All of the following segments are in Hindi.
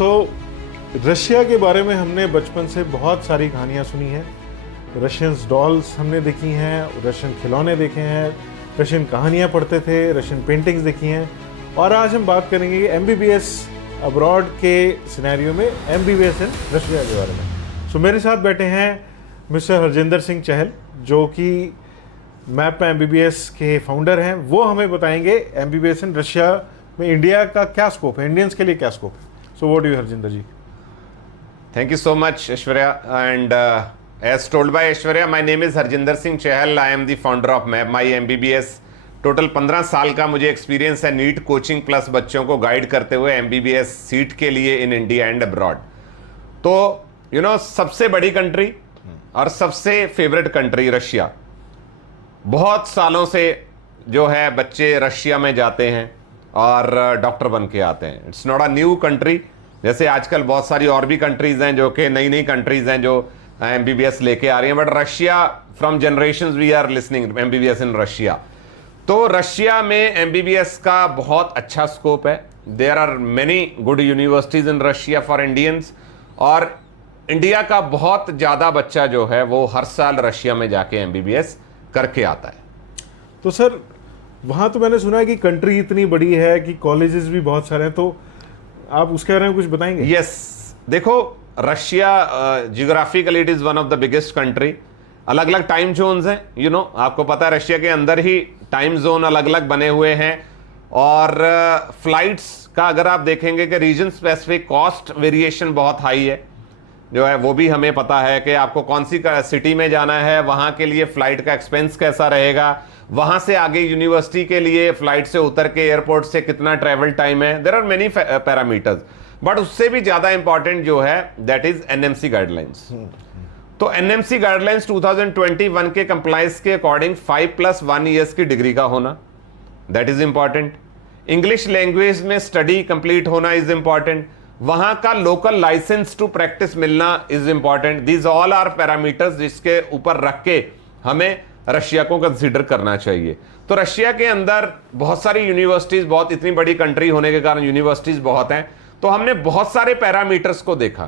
रशिया के बारे में हमने बचपन से बहुत सारी कहानियाँ सुनी हैं। रशियन डॉल्स हमने देखी हैं, रशियन खिलौने देखे हैं, रशियन कहानियाँ पढ़ते थे, रशियन पेंटिंग्स देखी हैं। और आज हम बात करेंगे कि MBBS अब्रॉड के सिनेरियो में MBBS इन रशिया के बारे में। मेरे साथ बैठे हैं मिस्टर हरजिंदर सिंह चहल, जो कि मैप MBBS के फाउंडर हैं। वो हमें बताएंगे MBBS इन रशिया में इंडिया का क्या स्कोप है, इंडियंस के लिए क्या स्कोप है। So what do you Harjinder ji? Thank you so much, Aishwarya. And as told by Aishwarya, my name is Harjinder Singh Chahal. I am the founder of My MBBS. Total 15 साल का मुझे एक्सपीरियंस है नीट कोचिंग प्लस बच्चों को गाइड करते हुए MBBS सीट के लिए इन इंडिया एंड अब्रॉड। तो सबसे बड़ी कंट्री और सबसे फेवरेट कंट्री रशिया। बहुत सालों से जो है बच्चे रशिया में जाते हैं और डॉक्टर बन के आते हैं। It's not a new country. जैसे आजकल बहुत सारी और भी कंट्रीज हैं जो कि नई नई कंट्रीज हैं जो MBBS लेके आ रही हैं, but Russia from generations we are listening MBBS in Russia. तो रशिया में MBBS का बहुत अच्छा स्कोप है। There are many good universities in Russia for Indians, और इंडिया का बहुत ज़्यादा बच्चा जो है वो हर साल रशिया में जाके MBBS करके आता है। तो सर वहाँ तो मैंने सुना है कि कंट्री इतनी बड़ी है कि कॉलेजेस भी बहुत सारे हैं, तो आप उसके बारे में कुछ बताएंगे? यस, देखो Russia geographically it is one of the biggest country. अलग अलग टाइम जोन्स हैं, आपको पता है रशिया के अंदर ही टाइम जोन अलग अलग बने हुए हैं। और फ्लाइट्स का अगर आप देखेंगे कि रीजन स्पेसिफिक कॉस्ट वेरिएशन बहुत हाई है जो है, वो भी हमें पता है कि आपको कौन सी सिटी में जाना है, वहाँ के लिए फ़्लाइट का एक्सपेंस कैसा रहेगा, वहाँ से आगे यूनिवर्सिटी के लिए फ़्लाइट से उतर के एयरपोर्ट से कितना ट्रैवल टाइम है। There are many parameters, but उससे भी ज़्यादा इंपॉर्टेंट जो है दैट इज़ NMC गाइडलाइंस। तो NMC गाइडलाइंस 2021 के कंप्लायंस के अकॉर्डिंग 5+1 ईयर्स की डिग्री का होना, that is important. English language में स्टडी कंप्लीट होना इज़ इंपॉर्टेंट। वहां का लोकल लाइसेंस टू प्रैक्टिस मिलना is important. These all are parameters जिसके ऊपर रख के हमें रशिया को कंसीडर करना चाहिए। तो रशिया के अंदर बहुत सारी यूनिवर्सिटीज, बहुत इतनी बड़ी कंट्री होने के कारण यूनिवर्सिटीज बहुत हैं। तो हमने बहुत सारे पैरामीटर्स को देखा।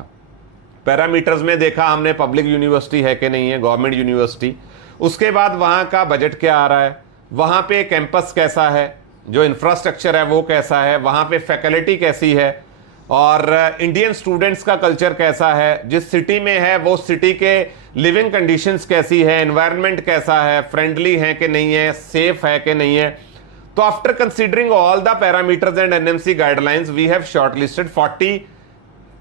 पैरामीटर्स में देखा हमने पब्लिक यूनिवर्सिटी है कि नहीं है, गवर्नमेंट यूनिवर्सिटी। उसके बाद वहाँ का बजट क्या आ रहा है, वहाँ पे कैंपस कैसा है, जो इंफ्रास्ट्रक्चर है वो कैसा है, वहाँ पे फैकल्टी कैसी है, और इंडियन स्टूडेंट्स का कल्चर कैसा है, जिस सिटी में है वो सिटी के लिविंग कंडीशंस कैसी है, एनवायरनमेंट कैसा है, फ्रेंडली है कि नहीं है, सेफ है कि नहीं है। तो after considering all the parameters and NMC guidelines we have shortlisted 40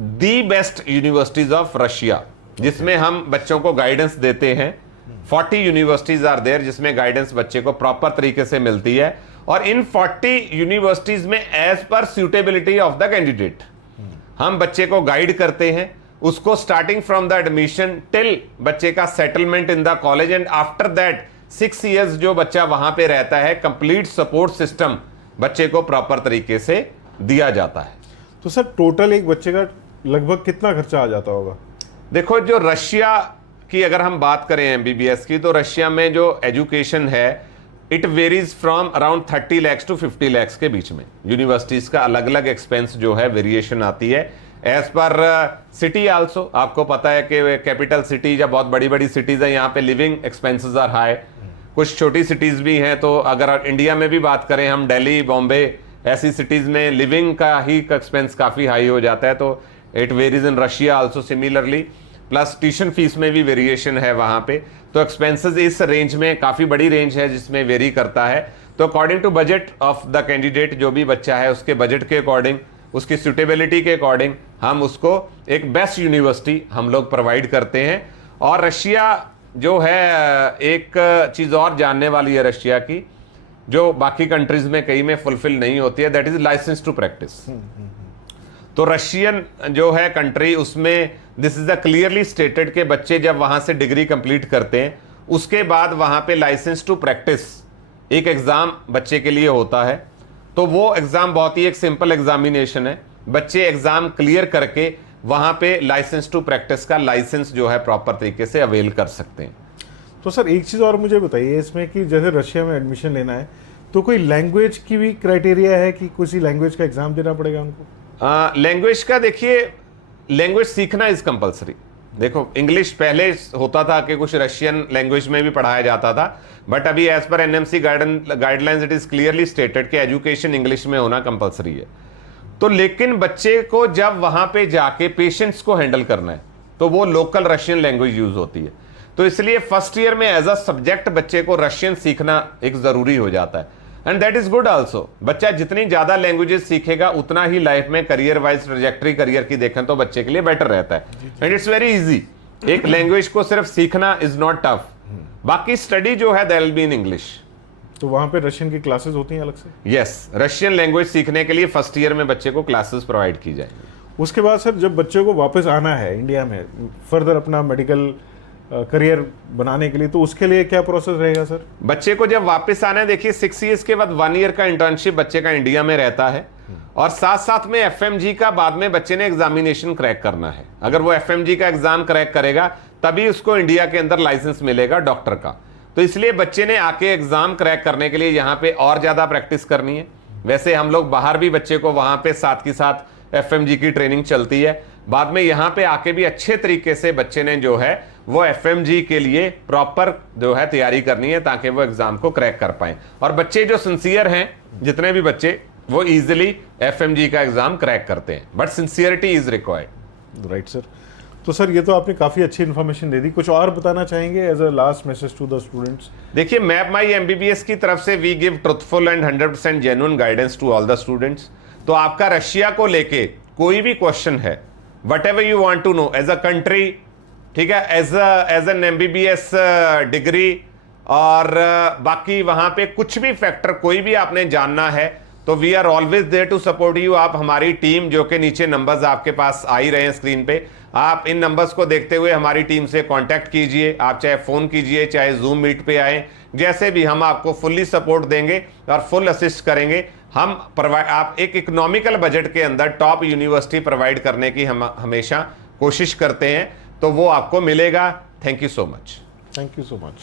the best universities of Russia, जिसमें हम बच्चों को गाइडेंस देते हैं। 40 यूनिवर्सिटीज आर देयर जिसमें गाइडेंस बच्चे को प्रॉपर तरीके से मिलती है। और इन 40 यूनिवर्सिटीज में एज पर सुटेबिलिटी ऑफ द कैंडिडेट हम बच्चे को गाइड करते हैं, उसको starting from the admission till बच्चे का settlement in the college, and after that 6 years जो बच्चा वहां पे रहता है, कंप्लीट सपोर्ट सिस्टम बच्चे को प्रॉपर तरीके से दिया जाता है। तो सर टोटल एक बच्चे का लगभग कितना खर्चा आ जाता होगा? देखो, जो रशिया की अगर हम बात करें MBBS की, तो रशिया में जो एजुकेशन है it varies from around 30 lakhs to 50 lakhs के बीच में। यूनिवर्सिटीज का अलग अलग एक्सपेंस जो है वेरिएशन आती है एज पर सिटी आल्सो। आपको पता है कि कैपिटल सिटीज या बहुत बड़ी बड़ी सिटीज है, यहाँ पे लिविंग एक्सपेंसेस आर हाई। कुछ छोटी सिटीज भी हैं, तो अगर इंडिया में भी बात करें हम, दिल्ली, बॉम्बे, ऐसी सिटीज में लिविंग का ही एक्सपेंस काफ़ी हाई हो जाता है। तो it varies in Russia also similarly, plus tuition fees में भी वेरिएशन है वहाँ पे। तो एक्सपेंसेस इस रेंज में, काफ़ी बड़ी रेंज है जिसमें वेरी करता है। तो according to budget of the candidate, जो भी बच्चा है उसके बजट के अकॉर्डिंग, उसकी सुटेबिलिटी के अकॉर्डिंग हम उसको एक बेस्ट यूनिवर्सिटी हम लोग प्रोवाइड करते हैं। और रशिया जो है, एक चीज़ और जानने वाली है रशिया की, जो बाकी कंट्रीज में कई में फुलफिल नहीं होती है, that is licence to practise. तो रशियन जो है कंट्री, उसमें this is a clearly stated के बच्चे जब वहां से डिग्री कंप्लीट करते हैं, उसके बाद वहां पे लाइसेंस टू प्रैक्टिस एक एग्जाम बच्चे के लिए होता है। तो वो एग्जाम बहुत ही एक सिंपल एग्जामिनेशन है, बच्चे एग्जाम क्लियर करके वहां पे लाइसेंस टू प्रैक्टिस का लाइसेंस जो है प्रॉपर तरीके से अवेल कर सकते हैं। तो सर एक चीज़ और मुझे बताइए इसमें कि जैसे रशिया में एडमिशन लेना है तो कोई लैंग्वेज की भी क्राइटेरिया है कि किसी लैंग्वेज का एग्जाम देना पड़ेगा उनको? लैंग्वेज का देखिए, लैंग्वेज सीखना इज कंपलसरी। देखो इंग्लिश पहले होता था कि कुछ रशियन लैंग्वेज में भी पढ़ाया जाता था, बट अभी एज पर NMC guidelines it is clearly stated कि एजुकेशन इंग्लिश में होना कंपलसरी है। तो लेकिन बच्चे को जब वहां पे जाके पेशेंट्स को हैंडल करना है तो वो लोकल रशियन लैंग्वेज यूज होती है। तो इसलिए फर्स्ट ईयर में एज अ सब्जेक्ट बच्चे को रशियन सीखना एक जरूरी हो जाता है, and that is good also. बच्चा जितनी ज्यादा लैंग्वेजेस सीखेगा उतना ही लाइफ में करियर वाइज ट्रेजेक्टरी करियर की देखें तो बच्चे के लिए बेटर रहता है, एंड इट्स वेरी इजी। एक लैंग्वेज को सिर्फ सीखना इज नॉट टफ, बाकी स्टडी जो है that will be in English. तो वहां पे रशियन की क्लासेस होती हैं अलग से? यस, रशियन लैंग्वेज सीखने के लिए फर्स्ट ईयर में बच्चे को क्लासेस प्रोवाइड की जाएंगी। उसके बाद सर जब बच्चे को वापस आना है इंडिया में फर्दर अपना मेडिकल करियर बनाने के लिए, तो उसके लिए क्या प्रोसेस रहेगा सर? बच्चे को जब वापस आना है, देखिए 6 ईयर्स के बाद 1 ईयर का इंटर्नशिप बच्चे का इंडिया में रहता है, और साथ साथ में एफएमजी का बाद में बच्चे ने एग्जामिनेशन क्रैक करना है। अगर वो एफएमजी का एग्जाम क्रैक करेगा तभी उसको इंडिया के अंदर लाइसेंस मिलेगा डॉक्टर का। तो इसलिए बच्चे ने आके एग्जाम क्रैक करने के लिए यहाँ पे और ज्यादा प्रैक्टिस करनी है। वैसे हम लोग बाहर भी बच्चे को वहां पे साथ की साथ एफएमजी की ट्रेनिंग चलती है, बाद में यहाँ पे आके भी अच्छे तरीके से बच्चे ने जो है वो एफएमजी के लिए प्रॉपर जो है तैयारी करनी है ताकि वो एग्जाम को क्रैक कर पाए। और बच्चे जो सिंसियर हैं, जितने भी बच्चे, वो इजीली एफएमजी का एग्जाम क्रैक करते हैं, but sincerity is required. Right sir. तो सर ये तो आपने काफ़ी अच्छी इन्फॉर्मेशन दे दी, कुछ और बताना चाहेंगे as a last message to the students? देखिए, मैप माई एमबीबीएस की तरफ से we give truthful and 100% genuine guidance to all the students. तो आपका रशिया को लेके कोई भी क्वेश्चन है, whatever you want to know as a country, ठीक है, एज एन एमबीबीएस डिग्री, और बाकी वहां पे कुछ भी फैक्टर कोई भी आपने जानना है तो we are always there to support you. आप हमारी टीम, जो कि नीचे नंबर्स आपके पास आ ही रहे हैं स्क्रीन पे, आप इन नंबर्स को देखते हुए हमारी टीम से कांटेक्ट कीजिए। आप चाहे फोन कीजिए, चाहे जूम मीट पे आए, जैसे भी, हम आपको फुल्ली सपोर्ट देंगे और फुल असिस्ट करेंगे। हम आप एक इकोनॉमिकल बजट के अंदर टॉप यूनिवर्सिटी प्रोवाइड करने की हम हमेशा कोशिश करते हैं, तो वो आपको मिलेगा। Thank you so much. Thank you so much.